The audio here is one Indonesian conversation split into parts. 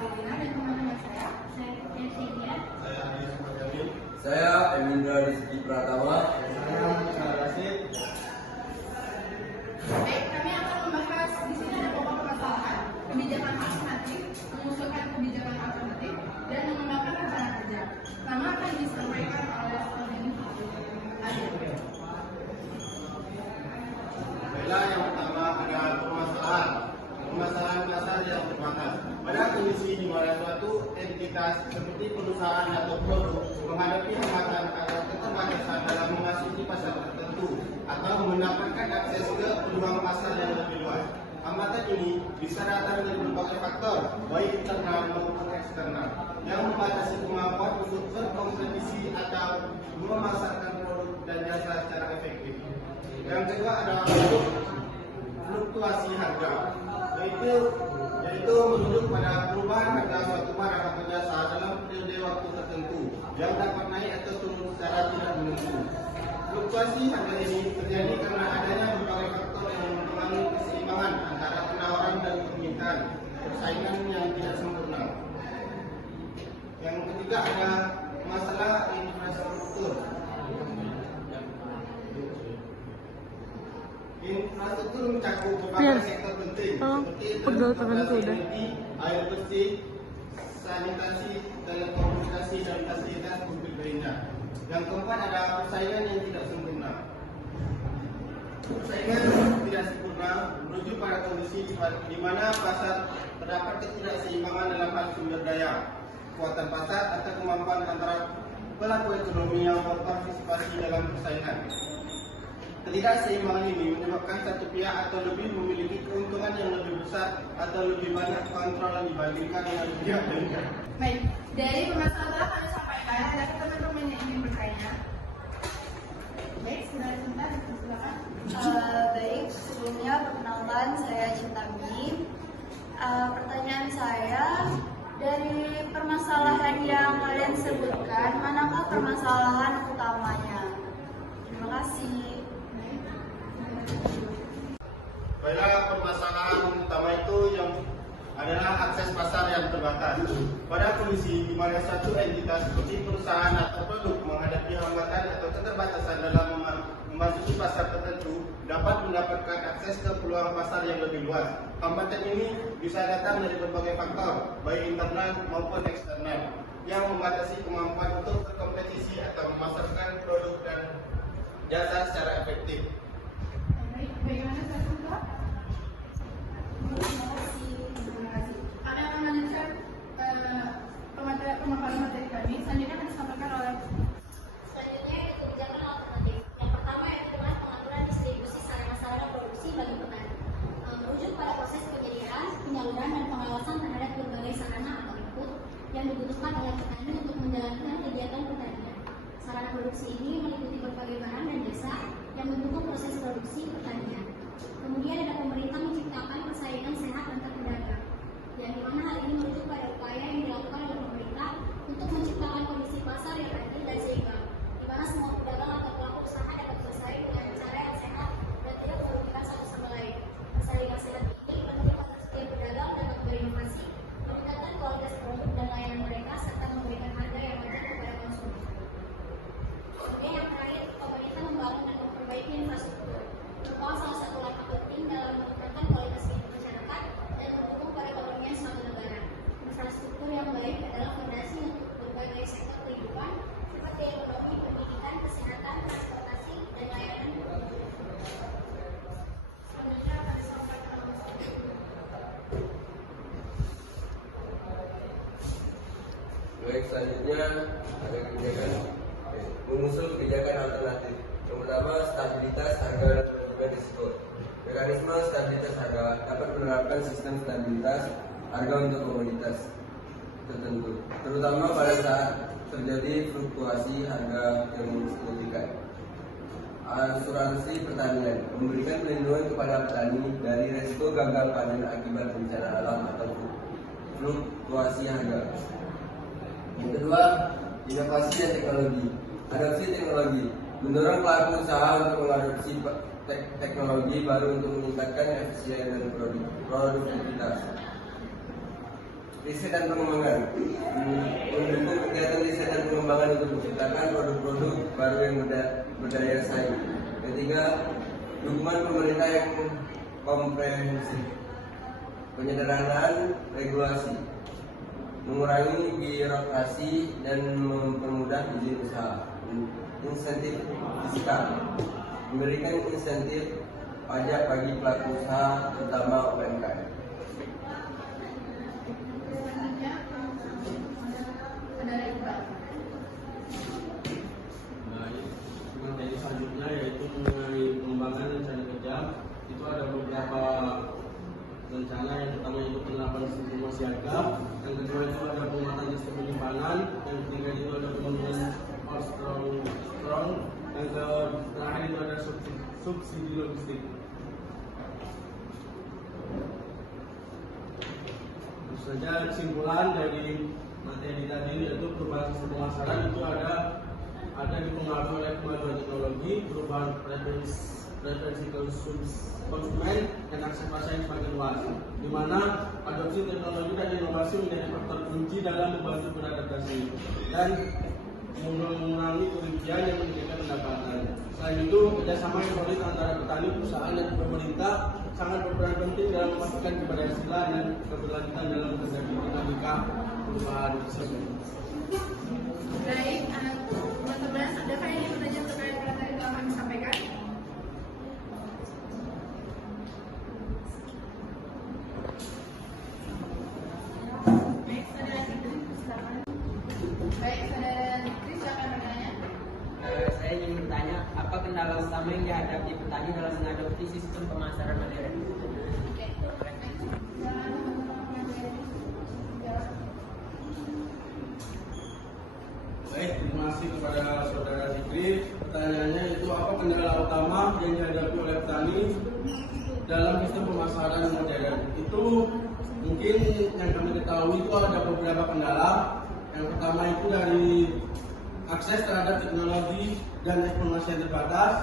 Aprilina dan teman-teman saya Yesidia. Saya Emindra Rizky Pratama. Baik, kami akan membahas di sini ada beberapa permasalahan kebijakan alternatif, mengusulkan kebijakan alternatif, dan mengembangkan rencana kerja. Pertama akan disampaikan oleh Tony. Baiklah, yang pertama ada permasalahan pasar yang terbatas. Pada kondisi di mana suatu entitas seperti perusahaan atau produk menghadapi hambatan atau keterbatasan dalam memasuki pasar tertentu atau mendapatkan akses ke peluang pasar yang lebih luas. Hambatan ini bisa datang dari berbagai faktor, baik internal maupun eksternal, yang membatasi kemampuan untuk berkompetisi atau memasarkan produk dan jasa secara efektif. Yang kedua adalah fluktuasi harga, yaitu menunjuk pada perubahan harga suatu barang atau jasa dalam periode waktu tertentu yang dapat naik atau turun secara tidak menentu. Fluktuasi harga ini terjadi karena adanya berbagai faktor yang mempengaruhi keseimbangan antara penawaran dan permintaan, persaingan yang tidak sempurna. Yang ketiga ada masalah infrastruktur. Infrastruktur mencakup beberapa sektor penting seperti energi, air bersih, sanitasi, telekomunikasi, dan fasilitas publik lainnya. Yang keempat ada persaingan yang tidak sempurna. Persaingan tidak sempurna merujuk pada kondisi di mana pasar terdapat ketidakseimbangan dalam hal sumber daya, kekuatan pasar, atau kemampuan antara pelaku ekonomi yang berpartisipasi dalam persaingan. Ketidakseimbangan ini menyebabkan satu pihak atau lebih memiliki keuntungan yang lebih besar atau lebih banyak kontrol dibandingkan dengan pihak lainnya. Baik, dari permasalahan kami sampaikan, ada teman-teman yang ingin bertanya? Baik, sebentar, silakan. Baik, sebelumnya perkenalkan saya Cinta Min. Pertanyaan saya, dari permasalahan yang kalian sebutkan, manakah permasalahan utamanya? Terima kasih. Baiklah, permasalahan utama itu yang adalah akses pasar yang terbatas. Pada kondisi di mana satu entitas seperti perusahaan atau produk menghadapi hambatan atau keterbatasan dalam memasuki pasar tertentu, dapat mendapatkan akses ke peluang pasar yang lebih luas. Hambatan ini bisa datang dari berbagai faktor, baik internal maupun eksternal, yang membatasi kemampuan untuk berkompetisi atau memasarkan produk dan jasa secara efektif. Baik, bagaimana saya suka? Terima kasih. Akan melanjutkan pemaparan materi kami. Selanjutnya akan disampaikan oleh Selanjutnya yaitu kebijakan alternatif. Yang pertama yaitu adalah pengaturan distribusi sarana produksi bagi petani. Merujuk pada proses penyediaan, penyaluran, dan pengawasan terhadap berbagai sarana atau input yang dibutuhkan oleh petani untuk menjalankan kegiatan pertanian. Sarana produksi ini meliputi berbagai barang dan jasa yang mendukung proses produksi pertanian. Kemudian ada pemerintah menciptakan persaingan sehat antar pedagang, yang dimana hal ini merujuk pada upaya yang dilakukan oleh pemerintah untuk menciptakan kondisi pasar yang adil dan seimbang, di mana semua pedagang atau pelaku usaha dapat bersaing dengan cara yang sehat dan tidak merugikan satu sama lain. Persaingan sehat ini menunjukkan tersedia pedagang dapat berinovasi, meningkatkan kualitas produk dan layanan mereka, serta memberikan harga yang wajar kepada konsumen. Kemudian yang terakhir, pemerintah membangun dan memperbaiki infrastruktur, merupakan salah satu langkah penting dalam meningkatkan kualitas hidup masyarakat dan mendukung perekonomian suatu negara. Infrastruktur yang baik adalah fondasi untuk berbagai sektor kehidupan seperti ekonomi, pendidikan, kesehatan, transportasi, dan layanan publik. Selanjutnya akan disampaikan oleh Baik, selanjutnya ada kebijakan mengusul kebijakan alternatif. Yang pertama, stabilitas harga dan manajemen risiko. Mekanisme stabilitas harga dapat menerapkan sistem stabilitas harga untuk komoditas tertentu, terutama pada saat terjadi fluktuasi harga yang signifikan. Asuransi pertanian memberikan perlindungan kepada petani dari risiko gagal panen akibat bencana alam atau fluktuasi harga. Yang kedua, inovasi dan teknologi. Adopsi teknologi mendorong pelaku usaha untuk mengadopsi teknologi baru untuk meningkatkan efisien dan produktivitas. riset dan pengembangan. Mendukung kegiatan riset dan pengembangan untuk menciptakan produk-produk baru yang berdaya saing. Ketiga, dukungan pemerintah yang komprehensif. Penyederhanaan regulasi, mengurangi birokrasi dan mempermudah izin usaha. Insentif fiskal, memberikan insentif pajak bagi pelaku usaha terutama UMKM. Selanjutnya, saudara Iqbal. Baik, materi selanjutnya yaitu mengenai pengembangan rencana kerja. Itu ada beberapa rencana. Yang pertama itu penerapan sistem siaga, yang kedua itu ada penguatan sistem penyimpanan, yang ketiga itu ada pengembangan strong, yang terakhir itu ada subsidi logistik. Tentu saja kesimpulan dari materi tadi yaitu perubahan sistem pemasaran itu ada dipengaruhi oleh kemajuan teknologi, perubahan preferensi konsumen dan akses pasar yang semakin luas, di mana adopsi teknologi dan inovasi menjadi faktor kunci dalam membantu beradaptasi dan mengurangi kerugian yang menjadikan pendapatan. Selain itu, kerjasama yang solid antara petani, perusahaan, dan pemerintah sangat berperan penting dalam memastikan keberhasilan dan keberlanjutan dalam terjadi dinamika perubahan tersebut. Baik, teman-teman, adakah yang ingin bertanya terkait materi yang telah kami sampaikan? Baik, saudara Fikri, silakan. Baik, saudara Fikri, silakan bertanya. Saya ingin bertanya, apa kendala utama yang dihadapi petani dalam mengadopsi sistem pemasaran modern? Oke, baik. Silakan teman-teman materi. Jawab. Baik, terima kasih kepada saudara Fikri. Pertanyaannya itu apa kendala utama yang dihadapi oleh petani dalam sistem pemasaran modern? Itu mungkin yang kami ketahui itu ada beberapa kendala. Yang pertama itu dari akses terhadap teknologi dan informasi yang terbatas.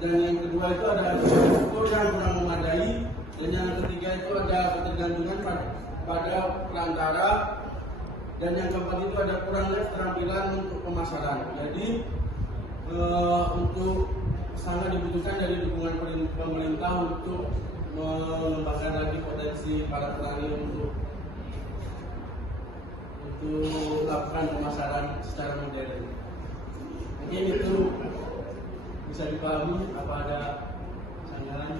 Dan yang kedua itu ada infrastruktur yang kurang memadai. Dan yang ketiga itu ada ketergantungan pada perantara. Dan yang keempat itu ada kurangnya keterampilan untuk pemasaran. Jadi untuk sangat dibutuhkan dari dukungan pemerintah untuk mengembangkan lagi potensi para petani untuk melakukan pemasaran secara modern. Mungkin itu bisa dipahami. Apa ada sandaran?